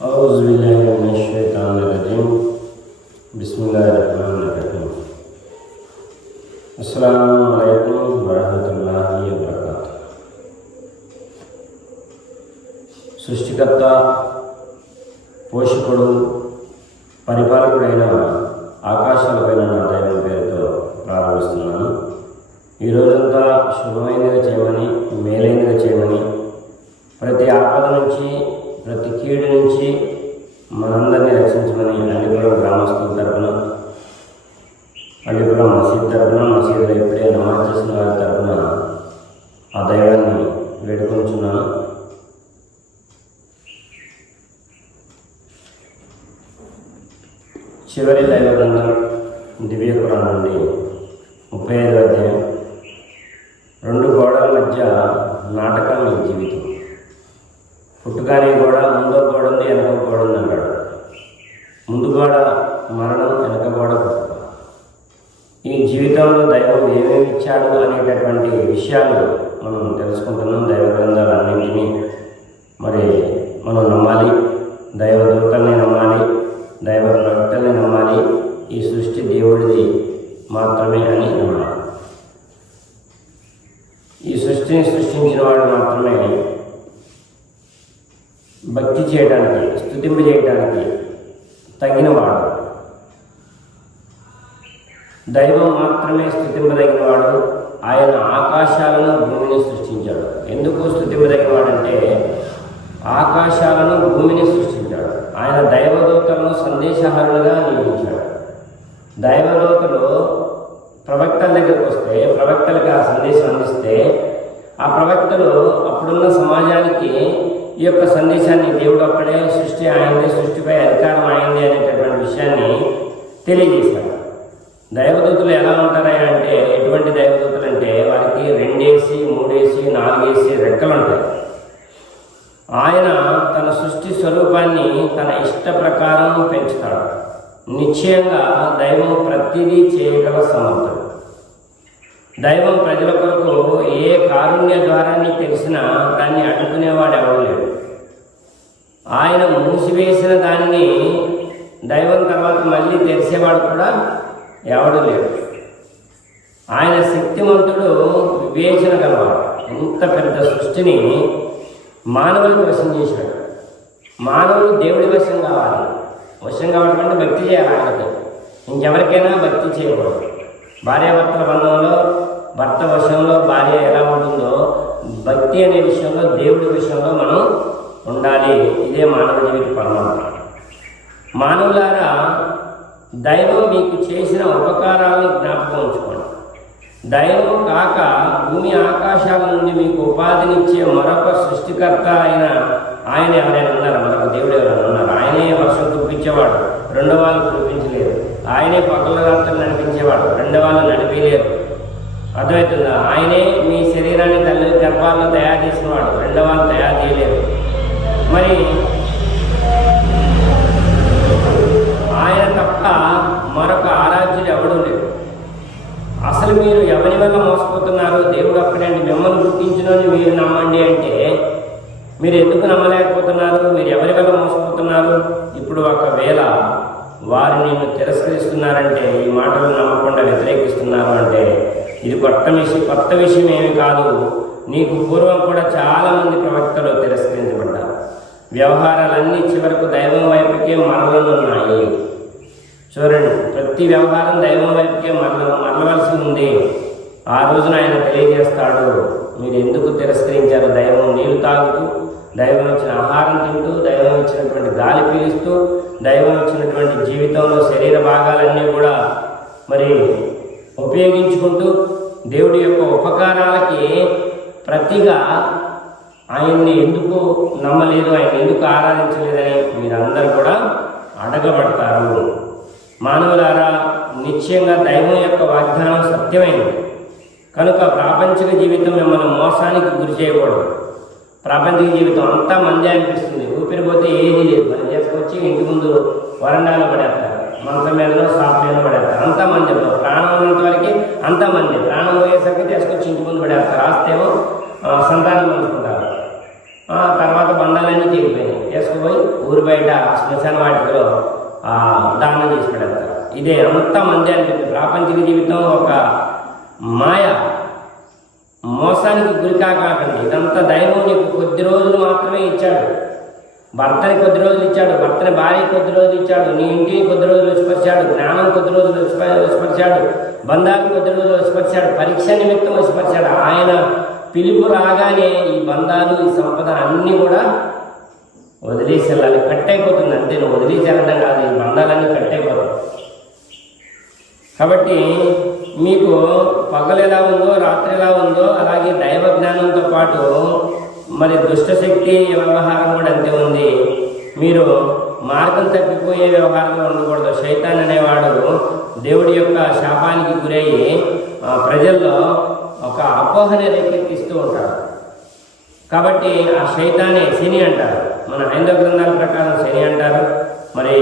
أعوذ بالله من الشيطان الرجيم بسم الله الرحمن الرحيم السلام عليكم ورحمة الله وبركاته సృష్టికర్త పోషకుడు పరిపాలకుడైన ఆకాశాలపైన నా దైవం పేరుతో ప్రారంభిస్తున్నాను ఈ రోజంతా శుభమైనదిగా చేయమని మేలైనదిగా ముప్పై ఐదో అధ్యాయం రెండు గోడల మధ్య నాటకం ఈ జీవితం. పుట్టుకానే గోడ ముందో గోడ ఉంది వెనక గోడ ఉంది అన్నాడు. ముందు గోడ మరణం వెనక గోడ ఈ జీవితంలో దైవం ఏమేమి ఇచ్చాడు అనేటటువంటి విషయాలు మనం తెలుసుకుంటున్నాం. దైవ గ్రంథాలన్నింటినీ మరి మనం నమ్మాలి. దైవ దూతల్ని నమ్మాలి. దైవ ప్రవక్తల్ని నమ్మాలి. ఈ సృష్టి దేవుడిది మాత్రమే అని నమ్మాలి ఈ సృష్టిని సృష్టించిన వాడు మాత్రమే చేయడానికి తగినవాడు. దైవం మాత్రమే స్థుతింపదగినవాడు ఆయన ఆకాశాలను భూమిని సృష్టించాడు. ఎందుకు స్థుతింపదగినవాడంటే ఆకాశాలను భూమిని సృష్టించాడు ఆయన దైవదూతలను సందేశహారులుగా నియమించాడు దైవదూతలు ప్రవక్తల దగ్గరకు వస్తే ప్రవక్తలకు ఆ సందేశం అందిస్తే ఆ ప్రవక్తలు అప్పుడున్న సమాజానికి ఈ యొక్క సందేశాన్ని దేవుడు అక్కడే సృష్టి ఆయనదే సృష్టిపై అధికారం ఆయనదే అనేటటువంటి విషయాన్ని తెలియజేశాడు దైవదూతలు ఎలా ఉంటారా అంటే ఎటువంటి దైవదూతలు అంటే వారికి రెండేసి మూడేసి నాలుగేసి రెక్కలు ఉంటాయి ఆయన తన సృష్టి స్వరూపాన్ని తన ఇష్ట ప్రకారం పెంచుతాడు. నిశ్చయంగా దైవం ప్రతిదీ చేయగల సమర్థుడు. దైవం ప్రజల కొరకు ఏ కారుణ్య ద్వారాన్ని తెలిసినా దాన్ని అడ్డుకునేవాడు ఎవరు లేడు. ఆయన మూసివేసిన దాన్ని దైవం తర్వాత మళ్ళీ తెరిచేవాడు కూడా ఎవడు లేడు. ఆయన శక్తిమంతుడు వివేచన గలవాడు. ఎంత పెద్ద సృష్టిని మానవులకు వశం చేశాడు. మానవులు దేవుడి వశం కావాలి. వశం కావడం అంటే భక్తి చేయాలి ఆయనకి. ఇంకెవరికైనా భక్తి చేయకూడదు. భార్యాభర్తల బంధంలో భర్త వశంలో భార్య ఎలా ఉంటుందో భక్తి అనే విషయంలో దేవుడి విషయంలో మనం ఉండాలి. ఇదే మానవ జీవిత పరమాత్మ మానవులారా దైవం మీకు చేసిన ఉపకారాలను జ్ఞాపకం ఉంచుకోండి. దైవం కాక భూమి ఆకాశాల నుండి మీకు ఉపాధినిచ్చే మరొక సృష్టికర్త అయిన ఆయన ఎవరైనా ఉన్నారు? మరొక దేవుడు ఎవరైనా ఉన్నారు? ఆయనే వర్షం కురిపించేవాడు. రెండో వాళ్ళు కురిపించలేరు ఆయనే పక్కల రాత్రులు నడిపించేవాడు. రెండో వాళ్ళు నడిపేయలేరు అర్థమవుతుందా? ఆయనే మీ శరీరాన్ని తల్లి గర్భాలను తయారు చేసినవాడు. రెండో వాళ్ళు తయారు చేయలేరు. మరి ఆయన తప్ప మరొక ఆరాధ్యుడు ఎవడూ లేడు. అసలు మీరు ఎవరి వల్ల మోసపోతున్నారో దేవుడు అక్కడండి మిమ్మల్ని గుర్తించినని మీరు నమ్మండి అంటే మీరు ఎందుకు నమ్మలేకపోతున్నారు? మీరు ఎవరి వల్ల మోసపోతున్నారు? ఇప్పుడు ఒకవేళ వారు నిన్ను తిరస్కరిస్తున్నారంటే ఈ మాటలు నమ్మకుండా వ్యతిరేకిస్తున్నారు అంటే ఇది కొత్త విషయం కొత్త విషయం ఏమి కాదు. నీకు పూర్వం కూడా చాలామంది ప్రవక్తలు తిరస్కరించబడ్డారు. వ్యవహారాలన్నీ చివరకు దైవం వైపుకే మరలనున్నాయి చూడండి ప్రతి వ్యవహారం దైవం వైపుకే మరల మరలవలసి ఉంది ఆ రోజున ఆయన తెలియజేస్తాడు మీరు ఎందుకు తిరస్కరించారు? దైవం నీళ్ళు తాగుతూ దైవం ఇచ్చిన ఆహారం తింటూ దైవం ఇచ్చినటువంటి గాలి పీలుస్తూ దైవం ఇచ్చినటువంటి జీవితంలో శరీర భాగాలన్నీ కూడా మరి ఉపయోగించుకుంటూ దేవుడి యొక్క ఉపకారాలకి ప్రతిగా ఆయన్ని ఎందుకు నమ్మలేదు ఆయన ఎందుకు ఆరాధించలేదని మీరందరూ కూడా అడగబడతారు. మానవులారా నిశ్చయంగా దైవం యొక్క వాగ్దానం సత్యమైనది. కనుక ప్రాపంచిక జీవితం మిమ్మల్ని మోసానికి గురి చేయకూడదు. ప్రాపంచిక జీవితం అంతా మందే అనిపిస్తుంది. ఊపిరి పోతే ఏది లేదు. మనం చేసుకొచ్చి ఇంటి ముందు వరండాలో పడేస్తారు. మంచం మీదలో సాప్ మీద పడేస్తారు. అంతా మంది. ప్రాణం ఉన్నంత వరకు అంతా మంది. ప్రాణం పోయేసరికి తీసుకొచ్చి ఇంటి ముందు పడేస్తారు. ఆస్తేమో సంతానం అనుకుంటారు తర్వాత బంధాలన్నీ తీరిపోయినాయి. వేసుకుపోయి ఊరి బయట శ్మశాన వాటికలో దానం చేసి పెడతారు ఇదే అంతా మంది చెప్పి ప్రాపంచిక జీవితం ఒక మాయ మోసానికి గురి కాకండి. ఇదంతా దైవం నీకు కొద్ది రోజులు మాత్రమే ఇచ్చాడు. భర్తని కొద్ది రోజులు ఇచ్చాడు. భర్తని భార్య కొద్ది రోజులు ఇచ్చాడు. నీ ఇంటిని కొద్ది రోజులు వసిపరిచాడు. జ్ఞానం కొద్ది రోజులు వసిప- వసిపరిచాడు. బంధాన్ని కొద్ది రోజులు వసిపరిచాడు. పరీక్ష నిమిత్తం వసిపరిచాడు. ఆయన పిలుపు రాగానే ఈ బంధాలు ఈ సంపద అన్నీ కూడా వదిలేసి వెళ్ళాలి కట్టయిపోతుంది. అంతే నువ్వు వదిలేసి వెళ్ళడం కాదు ఈ బంధాలన్నీ కట్టయిపోతాయి. కాబట్టి మీకు పగలు ఎలా ఉందో రాత్రి ఎలా ఉందో అలాగే దైవ జ్ఞానంతో పాటు మరి దుష్టశక్తి వ్యవహారం కూడా అంతే ఉంది. మీరు మార్గం తప్పిపోయే వ్యవహారంలో ఉండకూడదు. శైతాన్ అనేవాడు దేవుడి యొక్క శాపానికి గురయ్యి ప్రజల్లో ఒక అపోహని రేకెత్తిస్తూ ఉంటాడు. కాబట్టి ఆ శైతానే శని అంటారు. మన హైందవ గ్రంథాల ప్రకారం శని అంటారు. మరి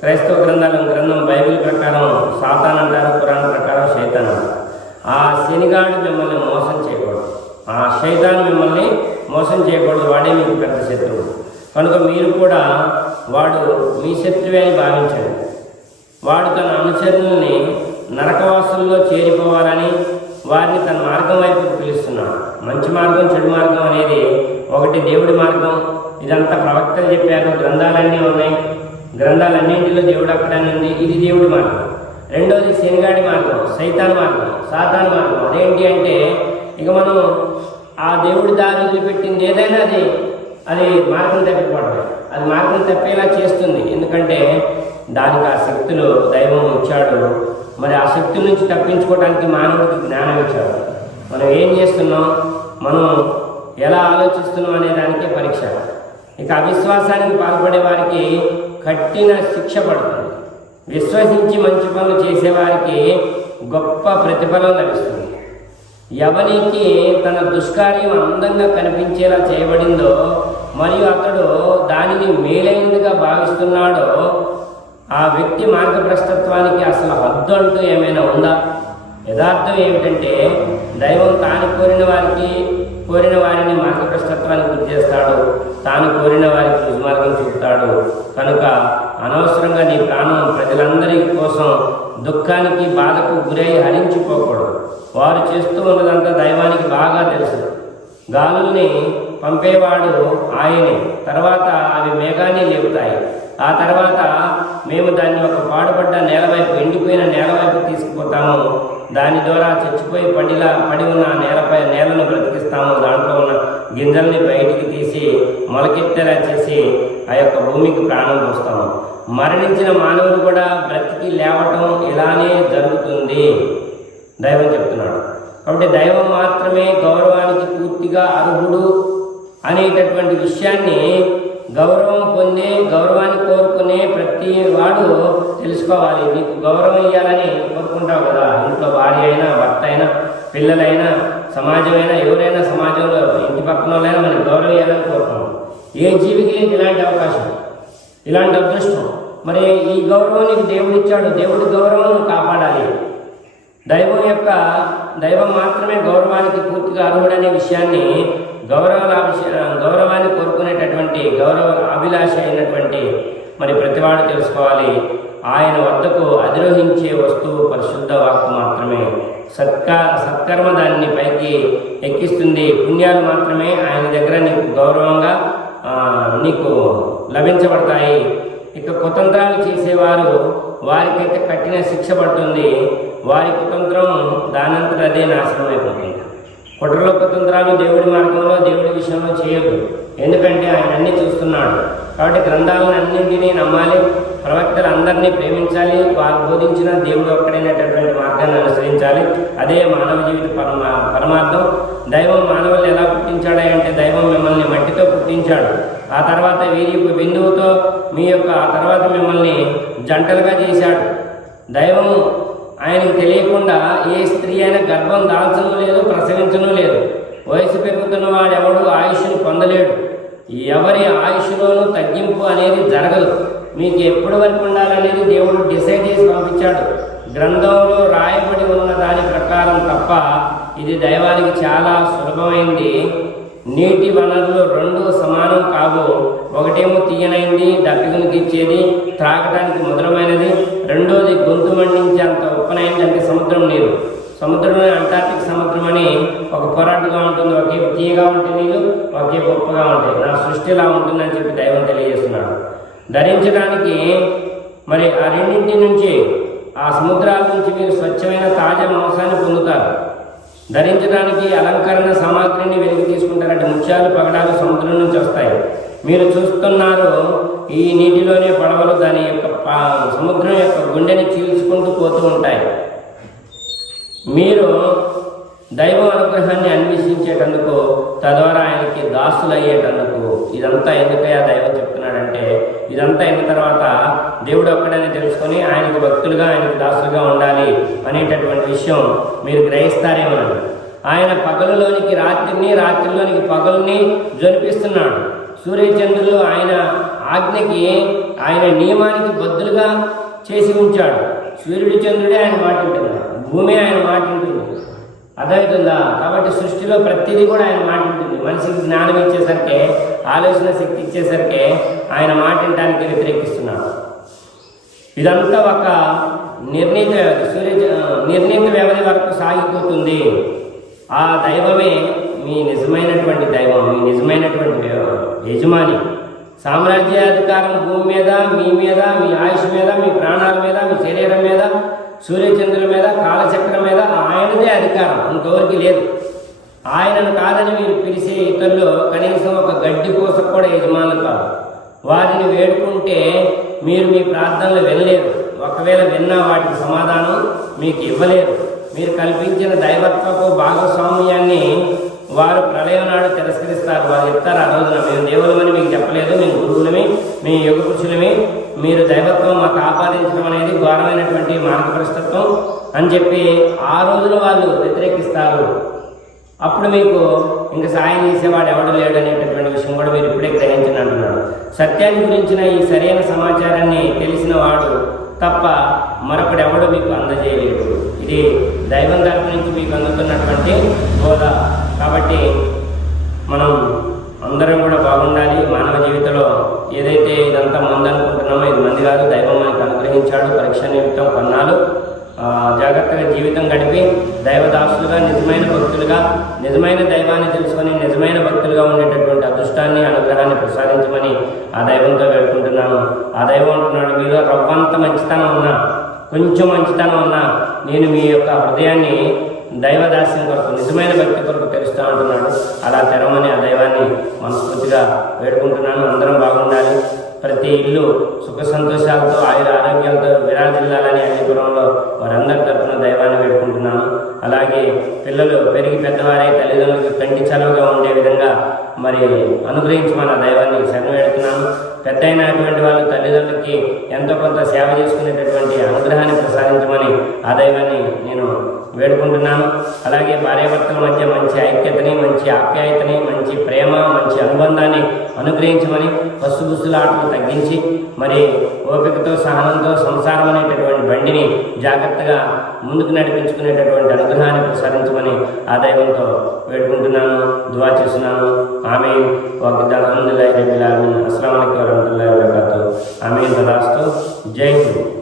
క్రైస్తవ గ్రంథాల గ్రంథం బైబిల్ ప్రకారం సాతాన్ అంటారు పురాణ ప్రకారం శైతాన్ అంటారు. ఆ శనిగాడు మిమ్మల్ని మోసం చేయకూడదు. ఆ శైతాన్ మిమ్మల్ని మోసం చేయకూడదు వాడే మీకు పెద్ద శత్రువు. కనుక మీరు కూడా వాడు మీ శత్రువే అని భావించండి. వాడు తన అనుచరుల్ని నరకవాసుల్లో చేరిపోవాలని వారిని తన మార్గం వైపు పిలుస్తున్నాడు. మంచి మార్గం చెడు మార్గం అనేది ఒకటి దేవుడి మార్గం. ఇదంతా ప్రవక్తలు చెప్పారు. గ్రంథాలన్నీ ఉన్నాయి. గ్రంథాలన్నింటిలో దేవుడు అక్కడనే ఉంది. ఇది దేవుడి మార్గం. రెండోది శనిగాడి మార్గం సైతాన్ మార్గం సాతాన్ మార్గం. అదేంటి అంటే ఇక మనం ఆ దేవుడి దారి వదిలిపెట్టింది ఏదైనా అది అది మార్గం తప్పిపోవడం అది మార్గం తప్పేలా చేస్తుంది. ఎందుకంటే దానికి ఆ శక్తులు దైవం ఇచ్చాడు మరి ఆ శక్తుల నుంచి తప్పించుకోవడానికి మానవుడికి జ్ఞానం ఇచ్చాడు. మనం ఏం చేస్తున్నాం? మనం ఎలా ఆలోచిస్తున్నాం అనే దానికే పరీక్ష. ఇక అవిశ్వాసానికి పాల్పడే వారికి కఠిన శిక్ష పడుతుంది. విశ్వసించి మంచి పనులు చేసేవారికి గొప్ప ప్రతిఫలం లభిస్తుంది. ఎవరికి తన దుష్కార్యం అందంగా కనిపించేలా చేయబడిందో మరియు అతడు దానిని మేలైనదిగా భావిస్తున్నాడో ఆ వ్యక్తి మార్గభ్రష్టత్వానికి అసలు హద్దు అంటూ ఏమైనా ఉందా? యథార్థం ఏమిటంటే దైవం తాను కోరిన వారికి కోరిన వారిని మార్గభ్రష్టత్వానికి గురి చేస్తాడు. తాను కోరిన వారికి దుర్మార్గం చూపుతాడు కనుక అనవసరంగా నీ ప్రాణం ప్రజలందరి కోసం దుఃఖానికి బాధకు గురై హరించిపోకూడదు. వారు చేస్తూ ఉన్నదంతా దైవానికి బాగా తెలుసు. గాలుల్ని పంపేవాడు ఆయనే. తర్వాత అవి మేఘాన్ని లేపుతాయి. ఆ తర్వాత మేము దాన్ని ఒక పాడుపడ్డ నేల వైపు ఎండిపోయిన నేల వైపు తీసుకుపోతాము. దాని ద్వారా చచ్చిపోయి పడిలా పడి ఉన్న నేలపై నేలను బ్రతికిస్తాము. దాంట్లో ఉన్న గింజల్ని బయటికి తీసి మొలకెత్తేలా చేసి ఆ యొక్క భూమికి ప్రాణం పోస్తాము. మరణించిన మానవులు కూడా బ్రతికి లేవటం ఇలానే జరుగుతుంది. దైవం చెప్తున్నాడు. కాబట్టి దైవం మాత్రమే గౌరవానికి పూర్తిగా అర్హుడు అనేటటువంటి విషయాన్ని గౌరవం పొందే గౌరవాన్ని కోరుకునే ప్రతి వాడు తెలుసుకోవాలి. నీకు గౌరవం ఇవ్వాలని కోరుకుంటావు కదా. ఇంట్లో భార్య అయినా భర్త అయినా పిల్లలైనా సమాజం అయినా ఎవరైనా సమాజంలో ఇంటి పక్కన వాళ్ళైనా మనకి గౌరవం ఇవ్వాలని కోరుకున్నాం ఏ జీవికి ఇలాంటి అవకాశం? ఇలాంటి అదృష్టం? మరి ఈ గౌరవం నీకు దేవుడు ఇచ్చాడు దేవుడి గౌరవం కాపాడాలి. దైవం యొక్క దైవం మాత్రమే గౌరవానికి పూర్తిగా అర్హుడనే విషయాన్ని గౌరవ గౌరవాన్ని కోరుకునేటటువంటి గౌరవ అభిలాష అయినటువంటి మరి ప్రతివాడు తెలుసుకోవాలి. ఆయన వద్దకు అధిరోహించే వస్తువు పరిశుద్ధ వాక్కు మాత్రమే. సత్కా సత్కర్మ దాన్ని పైకి ఎక్కిస్తుంది. పుణ్యాలు మాత్రమే ఆయన దగ్గర నీకు గౌరవంగా నీకు లభించబడతాయి. ఇక కుతంత్రాలు చేసేవారు వారికైతే కఠిన శిక్ష పడుతుంది. వారి కుతంత్రం దానంతట అదే నాశనం అయిపోతుంది కుట్రల కుతంత్రాలు దేవుడి మార్గంలో దేవుడి విషయంలో చేయదు. ఎందుకంటే ఆయన అన్ని చూస్తున్నాడు. కాబట్టి గ్రంథాలను అన్నింటినీ నమ్మాలి. ప్రవక్తలు అందరినీ ప్రేమించాలి. వారు బోధించిన దేవుడు ఒక్కడైనటువంటి మార్గాన్ని అనుసరించాలి. అదే మానవ జీవిత పరమ పరమార్థం. దైవం మానవులు ఎలా పుట్టించాడా అంటే దైవం మిమ్మల్ని మట్టితో పుట్టించాడు. ఆ తర్వాత వీరి యొక్క బిందువుతో మీ యొక్క ఆ తర్వాత మిమ్మల్ని జంటలుగా చేశాడు. దైవం ఆయనకు తెలియకుండా ఏ స్త్రీ అయినా గర్భం దాల్చను లేదు ప్రసవించను లేదు. వయసు పెరుగుతున్న వాడెవడు ఆయుష్ను పొందలేడు. ఎవరి ఆయుష్లోనూ తగ్గింపు అనేది జరగదు. మీకు ఎప్పటి వరకు ఉండాలనేది దేవుడు డిసైడ్ చేసి పంపించాడు. గ్రంథంలో రాయబడి ఉన్న దాని ప్రకారం తప్ప ఇది దైవానికి చాలా సులభమైంది. నీటి వనరులు రెండు సమానం కావు. ఒకటేమో తీయనైంది దప్పికనికిచ్చేది త్రాగటానికి మధురమైనది రెండోది గొంతు మండించేంత ఉప్పనైంది అంటే సముద్రం నీరు. సముద్రంలో అంటార్టిక్ సముద్రం అని ఒక పొరాటుగా ఉంటుంది. ఒకే తీయగా ఉంటే నీరు ఒకే గొప్పగా ఉంటుంది నా సృష్టి ఇలా ఉంటుందని చెప్పి దైవం తెలియజేస్తున్నాడు. ధరించడానికి మరి ఆ రెండింటి నుంచి ఆ సముద్రాల నుంచి మీరు స్వచ్ఛమైన తాజా మాంసాన్ని ధరించడానికి అలంకరణ సామాగ్రిని వెలికి తీసుకుంటారంటే. ముత్యాలు పగడాలు సముద్రం నుంచి వస్తాయి. మీరు చూస్తున్నారు ఈ నీటిలోనే పడవలు దాని యొక్క పా- సముద్రం యొక్క గుండెని చీల్చుకుంటూ పోతూ ఉంటాయి. మీరు దైవ అనుగ్రహాన్ని అన్వేషించేటందుకు తద్వారా ఆయనకి దాసులు అయ్యేటందుకు ఇదంతా ఎందుకయ్యా దైవం చెప్తున్నాడంటే ఇదంతా అయిన తర్వాత దేవుడు ఒక్కడని తెలుసుకొని ఆయనకు భక్తులుగా ఆయనకు దాసులుగా ఉండాలి అనేటటువంటి విషయం మీరు గ్రహిస్తారేమో ఆయన పగలులోనికి రాత్రిని రాత్రిలోనికి పగలుని జరిపిస్తున్నాడు సూర్యచంద్రులు ఆయన ఆజ్ఞకి ఆయన నియమానికి బద్దులుగా చేసి ఉంచాడు. సూర్యుడు చంద్రుడే ఆయన మాట భూమి ఆయన మాట అర్థమవుతుందా కాబట్టి సృష్టిలో ప్రతిదీ కూడా ఆయన మాట ఉంటుంది. మనిషికి జ్ఞానం ఇచ్చేసరికి ఆలోచన శక్తి ఇచ్చేసరికి ఆయన మాట వినడానికి వ్యతిరేకిస్తున్నాడు ఇదంతా ఒక నిర్ణీత సూర్య నిర్ణీత వ్యవధి వరకు సాగిపోతుంది. ఆ దైవమే మీ నిజమైనటువంటి దైవం మీ నిజమైనటువంటి యజమాని. సామ్రాజ్యాధికారం భూమి మీద మీ మీద మీ ఆయుష్ మీద మీ ప్రాణాల మీద మీ శరీరం మీద సూర్యచంద్రుల మీద కాలచక్రం మీద ఆయనదే అధికారం. ఇంకెవరికి లేదు. ఆయనను కాదని మీరు పిలిచే ఇతరులు కనీసం ఒక గడ్డి కోస కూడా యజమానులు కాదు. వారిని వేడుకుంటే మీరు మీ ప్రార్థనలు వినలేరు. ఒకవేళ విన్నా వాటికి సమాధానం మీకు ఇవ్వలేరు. మీరు కల్పించిన దైవత్వపు భాగస్వామ్యాన్ని వారు ప్రళయం నాడు తిరస్కరిస్తారు. వారు చెప్తారు ఆ రోజున మేము దేవులమని మీకు చెప్పలేదు. మేము గురువులమే. మీ యుగ పురుషులమే. మీరు దైవత్వం మాకు ఆపాదించడం అనేది ఘోరమైనటువంటి మార్గప్రస్తత్వం అని చెప్పి ఆ రోజులు వాళ్ళు వ్యతిరేకిస్తారు. అప్పుడు మీకు ఇంకా సాయం చేసేవాడు ఎవడు లేడు అనేటటువంటి విషయం కూడా మీరు ఇప్పుడే గ్రహించండి అంటున్నాడు. సత్యాన్ని గురించిన ఈ సరైన సమాచారాన్ని తెలిసిన వాడు తప్ప మరొకడు ఎవడు మీకు అందజేయలేడు ఇది దైవం తరపు నుంచి మీకు అందుతున్నటువంటి బోధ. కాబట్టి మనం అందరం కూడా బాగుండాలి. మానవ జీవితంలో ఏదైతే ఇదంతా మంది అనుకుంటున్నామో దైవం మనకు అనుగ్రహించాడు పరీక్ష నిమిత్తం కొన్నాళ్ళు. జాగ్రత్తగా జీవితం గడిపి దైవదాసులుగా నిజమైన భక్తులుగా నిజమైన దైవాన్ని తెలుసుకొని నిజమైన భక్తులుగా ఉండేటటువంటి అదృష్టాన్ని అనుగ్రహాన్ని ప్రసాదించమని ఆ దైవంతో వేడుకుంటున్నాను. ఆ దైవం అంటున్నాడు మీలో రవ్వంత మంచితనం ఉన్నా కొంచెం మంచితనం ఉన్నా నేను మీ యొక్క హృదయాన్ని దైవదాస్యం కొరకు నిజమైన భక్తి కొరకు తెరుస్తా ఉంటున్నాడు అలా తెరమని ఆ దైవాన్ని మనస్ఫూర్తిగా వేడుకుంటున్నాను. అందరం ప్రతి ఇల్లు సుఖ సంతోషాలతో ఆయుర ఆరోగ్యాలతో విరాజిల్లాలని అన్నిపురంలో వారందరి తరఫున దైవాన్ని వేడుకుంటున్నాను. అలాగే పిల్లలు పెరిగి పెద్దవారై తల్లిదండ్రులకు కంటి చలవగా ఉండి విధంగా మరి అనుగ్రహించమన్న దైవాన్ని శరణ వేడుతున్నాను. పెద్ద అయినటువంటి వాళ్ళు తల్లిదండ్రులకి ఎంతో కొంత సేవ చేసుకునేటటువంటి అనుగ్రహాన్ని ప్రసాదించమని ఆ దైవాన్ని నేను వేడుకుంటున్నాను. అలాగే భార్యాభర్తల మధ్య మంచి ఐక్యతని మంచి ఆప్యాయతని మంచి ప్రేమ మంచి అనుబంధాన్ని అనుగ్రహించమని పసుబుసుల ఆటలు తగ్గించి మరి ఓపికతో సహనంతో సంసారం అనేటటువంటి బండిని జాగ్రత్తగా ముందుకు నడిపించుకునేటటువంటి అనుగ్రహాన్ని ప్రసాదించమని ఆ దైవంతో వేడుకుంటున్నాను. শোনানো আমিন। ওয়াকিদ আলহামদুলিল্লাহ রবিল আলমিন। আসসালামু আলাইকুম রহমতুল্লাহ বরকাত আমিন রাস্ত জয় হিন্দ।